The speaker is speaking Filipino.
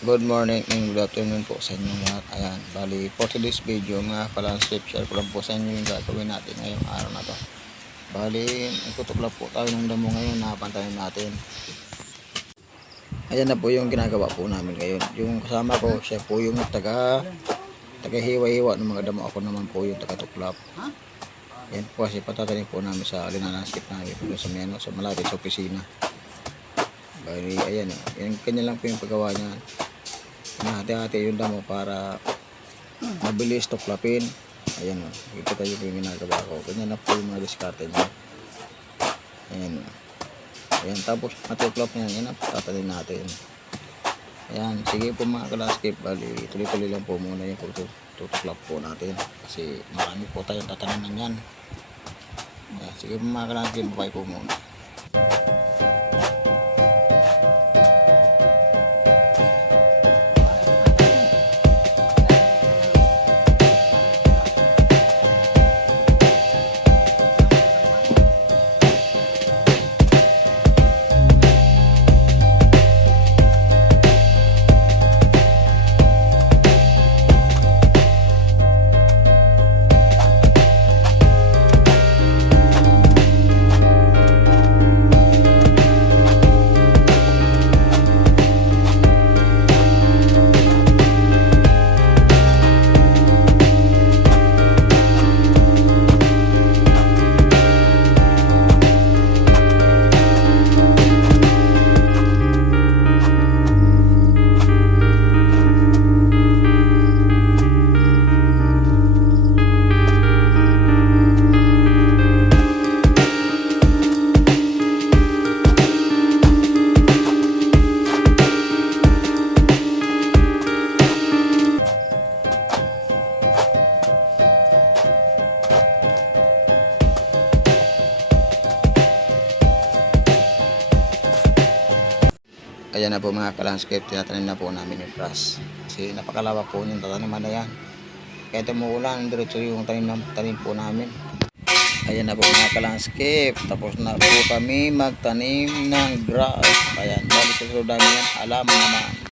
Good morning and good afternoon po sa inyo lahat. Ayan, bali for today's video mga ka-landscape, share ko lang po sa inyo yung gagawin natin ngayong araw na to. Bali, nagtutuklap po tayo ng damo ngayon na pantayin natin. Ayan na po yung ginagawa po namin ngayon. Yung kasama ko, siya po yung taga-hiwa-hiwa ng mga damo. Ako naman po yung taga-tuklap. Ayan po kasi patatanim po namin sa landscape namin po sa Miano, sa malapit sa opisina. Bali, ayan yan, kanya lang po yung paggawa niya. Hati-hati yung damo para mabilis tuklapin. Ayan o, kita yung ginagawa ko. Ganyan na po yung mga diskarte niya. Ayan o. Ayan, tapos matuklap niya. Ayan na, tatanin natin. Ayan, sige po mga ka-landscape. Bali, tuloy-tuloy lang po muna yung tutuklap po natin. Kasi marami po tayong tatanin na yan. Ayan, sige po mga ka-landscape, bye po muna. Ayan na po mga ka-landscape, tinatanim na po namin yung grass. Kasi napakalawak po yung tataniman na yan. Kaya tumuulan, diretso yung tanim po namin. Ayan na po mga ka-landscape, tapos na po kami magtanim ng grass. Ayan, balik sa sunod namin yan, halaman naman.